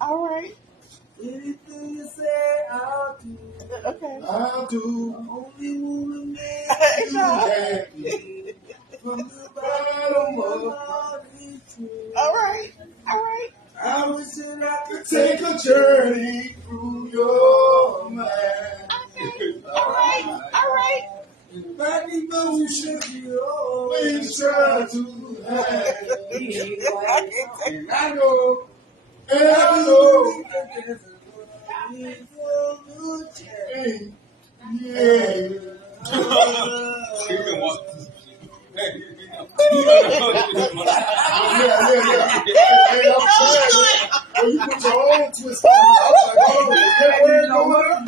All right. Anything you say, I'll do. Okay. I'll do. Only wanna make Hey, you Sean. happy. From the bottom of my heart, it's true. All right. All right. I wish that I could Take a journey through your mind. All right. All right. Back emotion, Please try to hide. And I know, and I know. Hey, yeah. You can walk this Yeah. Hey, I'm trying. Well, you put your own twist on it. I was like, oh, that word going up.